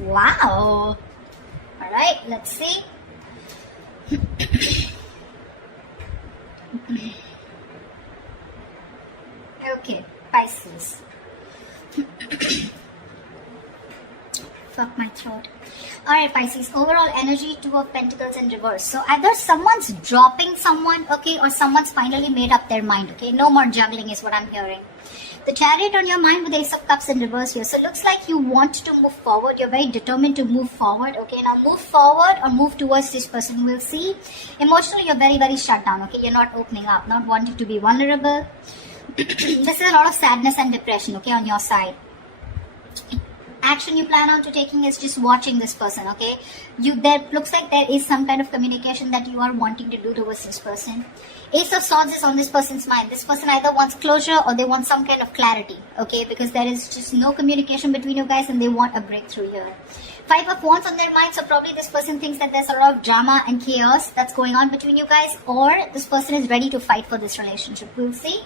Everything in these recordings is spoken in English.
Wow. All right, let's see. Okay, Pisces. Fuck my throat. Alright, Pisces, overall energy, Two of Pentacles in reverse. So either someone's dropping someone, okay, or someone's finally made up their mind, okay. No more juggling is what I'm hearing. The Chariot on your mind with the Ace of Cups in reverse here. So it looks like you want to move forward. You're very determined to move forward, okay. Now move forward or move towards this person. We'll see. Emotionally, you're very, very shut down, okay. You're not opening up, not wanting to be vulnerable. This is a lot of sadness and depression, okay, on your side. Action you plan on to taking is just watching this person, okay. There looks like there is some kind of communication that you are wanting to do towards this person. Ace of Swords is on this person's mind. This person either wants closure or they want some kind of clarity, okay, because there is just no communication between you guys and they want a breakthrough here. Five of Wands on their mind, so probably this person thinks that there's a lot of drama and chaos that's going on between you guys, or this person is ready to fight for this relationship. We'll see.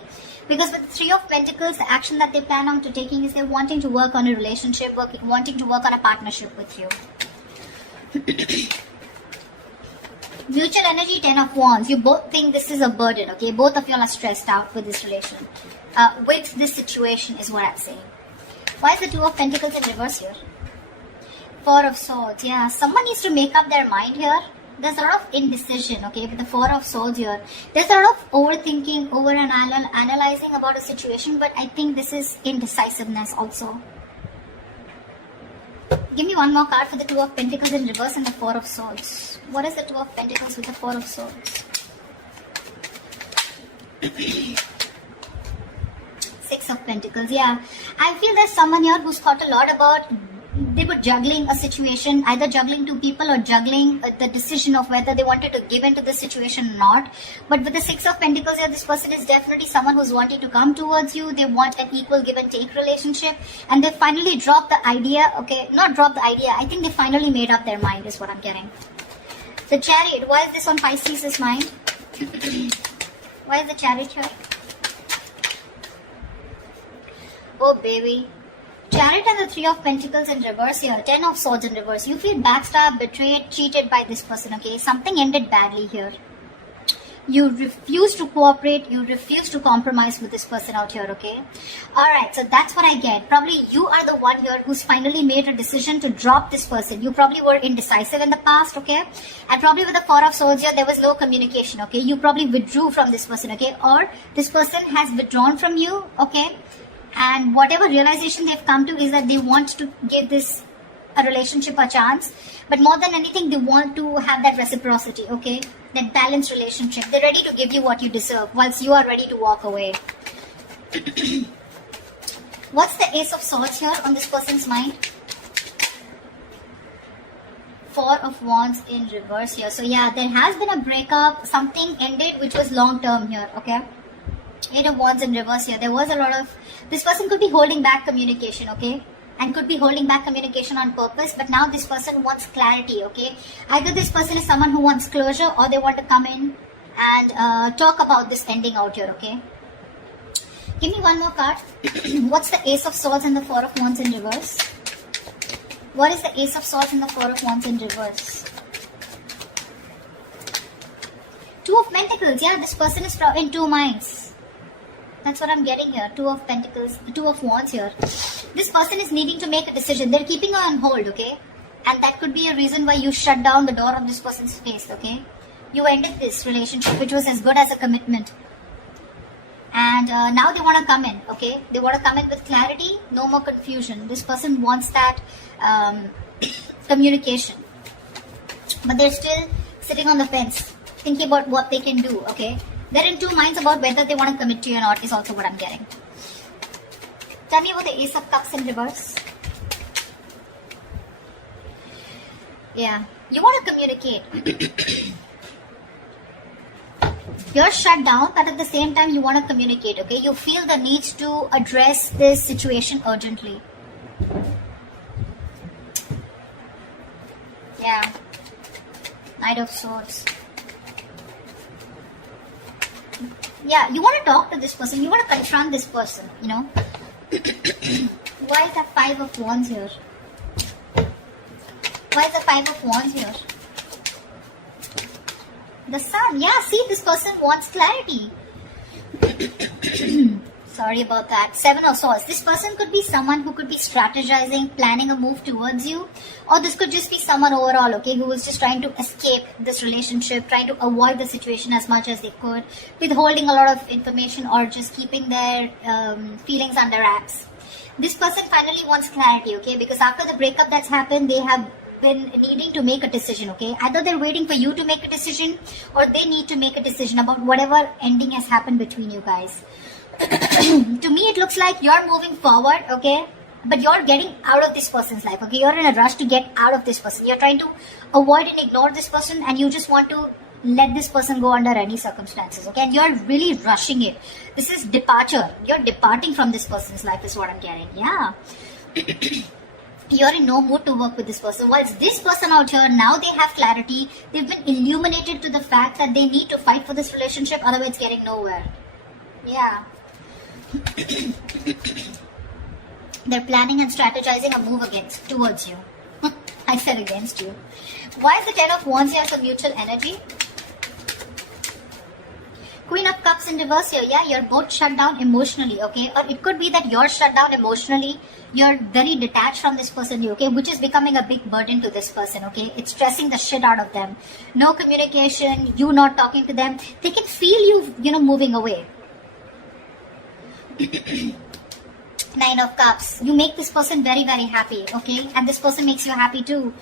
Because with the Three of Pentacles, the action that they plan on to taking is they're wanting to work on a relationship, wanting to work on a partnership with you. Mutual energy, Ten of Wands. You both think this is a burden, okay? Both of you are stressed out with this relation. With this situation is what I'm saying. Why is the Two of Pentacles in reverse here? Four of Swords, yeah. Someone needs to make up their mind here. There's a lot of indecision, okay, with the Four of Swords here. There's a lot of overthinking, analyzing about a situation, but I think this is indecisiveness also. Give me one more card for the Two of Pentacles in reverse and the Four of Swords. What is the Two of Pentacles with the Four of Swords? Six of Pentacles, yeah. I feel there's someone here who's thought a lot about they were juggling a situation, either juggling two people or juggling the decision of whether they wanted to give into the situation or not. But with the Six of Pentacles here, this person is definitely someone who's wanting to come towards you. They want an equal give and take relationship, and they finally dropped the idea, okay, not dropped the idea, I think they finally made up their mind is what I'm getting. The Chariot, why is this on Pisces' mind? Why is the Chariot here? Oh baby. Chariot and the Three of Pentacles in reverse here. Ten of Swords in reverse. You feel backstabbed, betrayed, cheated by this person, okay? Something ended badly here. You refuse to cooperate. You refuse to compromise with this person out here, okay? Alright, so that's what I get. Probably you are the one here who's finally made a decision to drop this person. You probably were indecisive in the past, okay? And probably with the Four of Swords here, there was no communication, okay? You probably withdrew from this person, okay? Or this person has withdrawn from you, okay? And whatever realization they've come to is that they want to give this a relationship a chance, but more than anything they want to have that reciprocity, okay, that balanced relationship. They're ready to give you what you deserve whilst you are ready to walk away. What's the Ace of Swords here on this person's mind? Four of Wands in reverse here. So yeah, there has been a breakup, something ended which was long term here, okay? Eight of Wands in reverse here. There was a lot of, this person could be holding back communication, okay, and could be holding back communication on purpose, but now this person wants clarity, okay. Either this person is someone who wants closure, or they want to come in and talk about this ending out here, okay. Give me one more card. What's the Ace of Swords and the Four of Wands in reverse? What is the Ace of Swords and the Four of Wands in reverse? Two of Pentacles, yeah, this person is in two minds. That's what I'm getting here. Two of Pentacles, Two of Wands here. This person is needing to make a decision. They're keeping you on hold, okay? And that could be a reason why you shut down the door of this person's face, okay? You ended this relationship, which was as good as a commitment. And now they want to come in, okay? They want to come in with clarity, no more confusion. This person wants that communication. But they're still sitting on the fence, thinking about what they can do, okay? They're in two minds about whether they want to commit to you or not is also what I'm getting. Tell me about the Ace of Cups in reverse. Yeah, you want to communicate. You're shut down, but at the same time you want to communicate, okay? You feel the need to address this situation urgently. Yeah. Knight of Swords. Yeah, you want to talk to this person. You want to confront this person, you know. Why is that Five of Wands here? Why is the Five of Wands here? The Sun. Yeah, see, this person wants clarity. Sorry about that. Seven of Swords. This person could be someone who could be strategizing, planning a move towards you. Or this could just be someone overall, okay, who was just trying to escape this relationship, trying to avoid the situation as much as they could, withholding a lot of information or just keeping their feelings under wraps. This person finally wants clarity, okay, because after the breakup that's happened, they have been needing to make a decision, okay. Either they're waiting for you to make a decision or they need to make a decision about whatever ending has happened between you guys. To me, it looks like you're moving forward, okay, but you're getting out of this person's life, okay. You're in a rush to get out of this person. You're trying to avoid and ignore this person, and you just want to let this person go under any circumstances, okay, and you're really rushing it. This is departure. You're departing from this person's life is what I'm getting. Yeah. You're in no mood to work with this person. Whilst this person out here, now they have clarity. They've been illuminated to the fact that they need to fight for this relationship, otherwise it's getting nowhere. Yeah. They're planning and strategizing a move towards you. I said against you. Why is the Ten of Wands here as a mutual energy? Queen of Cups in reverse here. Yeah, you're both shut down emotionally, okay? Or it could be that you're shut down emotionally. You're very detached from this person, okay? Which is becoming a big burden to this person, okay? It's stressing the shit out of them. No communication, you not talking to them. They can feel you, moving away. Nine of Cups. You make this person very, very happy, okay? And this person makes you happy too.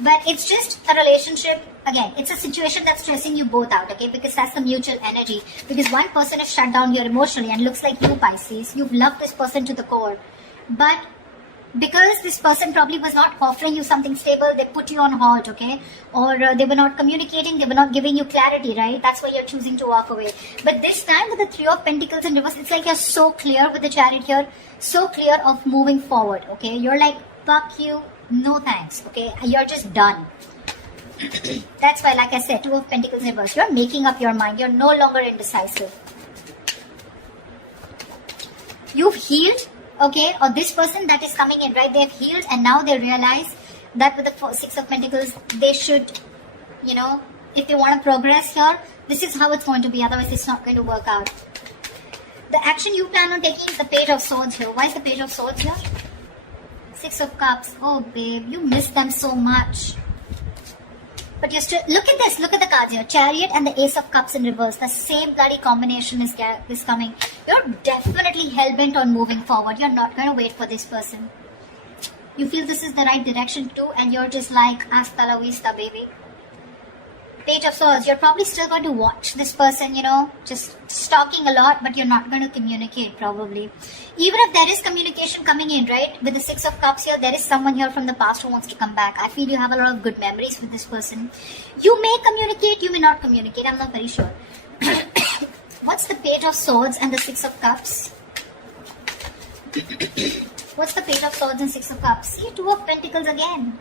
But it's just a relationship. Again, it's a situation that's stressing you both out, okay? Because that's the mutual energy. Because one person is shut down here emotionally and looks like you, Pisces. You've loved this person to the core. But because this person probably was not offering you something stable, they put you on hold, okay? Or they were not communicating, they were not giving you clarity, right? That's why you're choosing to walk away. But this time with the Three of Pentacles in reverse, it's like you're so clear with the Chariot here, so clear of moving forward, okay? You're like, fuck you, no thanks, okay? You're just done. That's why, like I said, Two of Pentacles in reverse, you're making up your mind. You're no longer indecisive. You've healed. Okay, or this person that is coming in, right, they've healed and now they realize that with the Six of Pentacles, they should, if they want to progress here, this is how it's going to be, otherwise it's not going to work out. The action you plan on taking is the Page of Swords here. Why is the Page of Swords here? Six of Cups. Oh, babe, you miss them so much. But you're still, look at this, look at the cards here. Chariot and the Ace of Cups in reverse. The same bloody combination is coming. You're definitely hell-bent on moving forward. You're not going to wait for this person. You feel this is the right direction too, and you're just like, hasta la vista, baby. Page of Swords, you're probably still going to watch this person, just stalking a lot, but you're not going to communicate probably. Even if there is communication coming in, right, with the Six of Cups here, there is someone here from the past who wants to come back. I feel you have a lot of good memories with this person. You may communicate, you may not communicate, I'm not very sure. What's the Page of Swords and the Six of Cups? What's the Page of Swords and Six of Cups? See, Two of Pentacles again.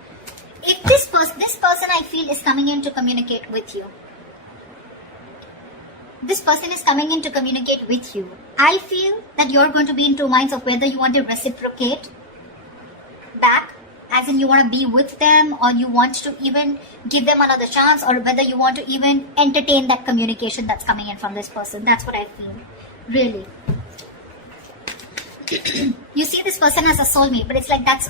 If this person I feel is coming in to communicate with you. This person is coming in to communicate with you. I feel that you're going to be in two minds of whether you want to reciprocate back, as in you want to be with them, or you want to even give them another chance, or whether you want to even entertain that communication that's coming in from this person. That's what I feel. Really. You see this person as a soulmate, but it's like that's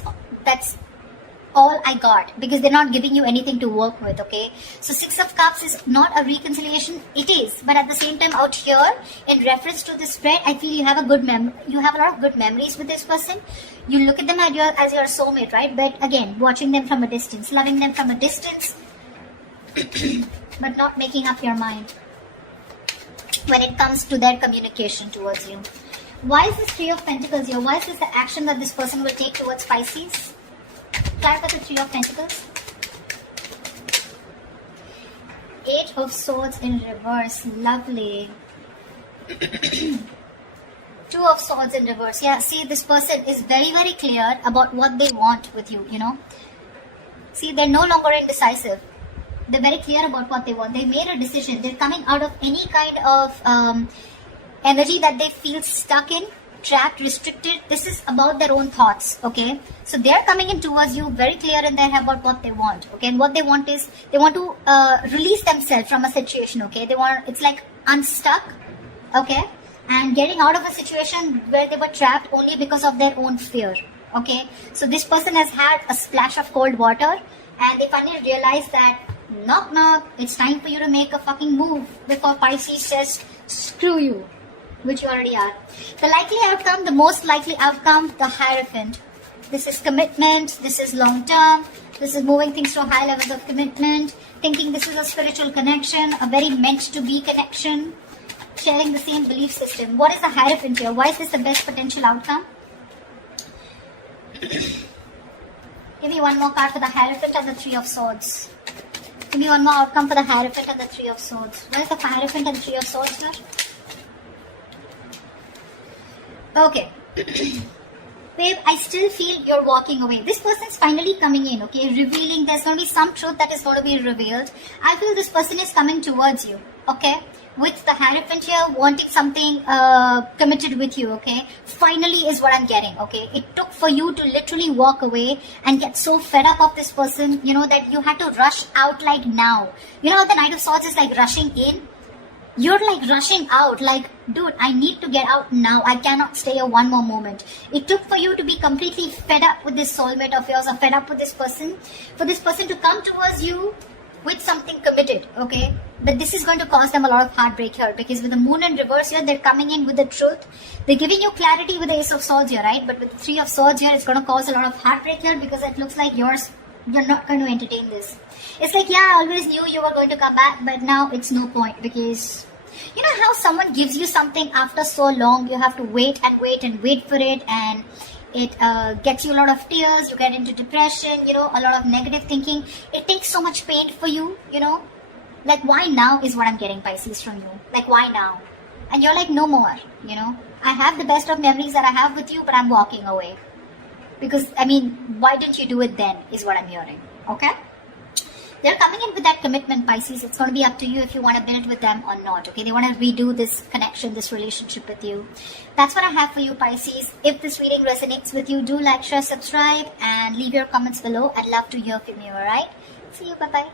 all I got, because they're not giving you anything to work with, okay? So Six of Cups is not a reconciliation. It is, but at the same time out here, in reference to this spread, I feel you have a lot of good memories with this person. You look at them as your soulmate, right? But again, watching them from a distance, loving them from a distance, but not making up your mind when it comes to their communication towards you. Why is this Three of Pentacles here? Why is this the action that this person will take towards Pisces? Clarify the Three of Pentacles. Eight of Swords in reverse. Lovely. Two of Swords in reverse. Yeah, see, this person is very, very clear about what they want with you, See, they're no longer indecisive. They're very clear about what they want. They made a decision. They're coming out of any kind of energy that they feel stuck in, trapped, restricted, this is about their own thoughts, okay? So they're coming in towards you very clear in their head about what they want, okay? And what they want is, they want to release themselves from a situation, okay? It's like unstuck, okay? And getting out of a situation where they were trapped only because of their own fear, okay? So this person has had a splash of cold water, and they finally realize that, knock knock, it's time for you to make a fucking move before Pisces says, screw you. Which you already are. The likely outcome, the most likely outcome, the Hierophant. This is commitment, this is long term, this is moving things to high levels of commitment, thinking this is a spiritual connection, a very meant to be connection, sharing the same belief system. What is the Hierophant here? Why is this the best potential outcome? Give me one more card for the Hierophant and the Three of Swords. Give me one more outcome for the Hierophant and the Three of Swords. What is the Hierophant and the Three of Swords here? Okay. Babe, I still feel you're walking away. This person's finally coming in, okay? Revealing, there's going to be some truth that is going to be revealed. I feel this person is coming towards you, okay? With the Hierophant here, wanting something committed with you, okay? Finally is what I'm getting, okay? It took for you to literally walk away and get so fed up of this person, you know, that you had to rush out like now. You know how the Knight of Swords is like rushing in? You're like rushing out, like, dude, I need to get out now. I cannot stay here one more moment. It took for you to be completely fed up with this soulmate of yours, or fed up with this person, for this person to come towards you with something committed, okay? But this is going to cause them a lot of heartbreak here, because with the Moon in reverse here, they're coming in with the truth. They're giving you clarity with the Ace of Swords here, right? But with the Three of Swords here, it's going to cause a lot of heartbreak here, because it looks like you're not going to entertain this. It's like, yeah, I always knew you were going to come back, but now it's no point, because you know how someone gives you something after so long, you have to wait and wait and wait for it, and it gets you a lot of tears, you get into depression, you know, a lot of negative thinking. It takes so much pain for you, you know. Like, why now is what I'm getting, Pisces, from you. Like, why now? And you're like, no more, you know. I have the best of memories that I have with you, but I'm walking away. Because, I mean, why didn't you do it then, is what I'm hearing, okay? They're coming in with that commitment, Pisces. It's going to be up to you if you want to build with them or not, okay? They want to redo this connection, this relationship with you. That's what I have for you, Pisces. If this reading resonates with you, do like, share, subscribe, and leave your comments below. I'd love to hear from you, alright? See you, bye-bye.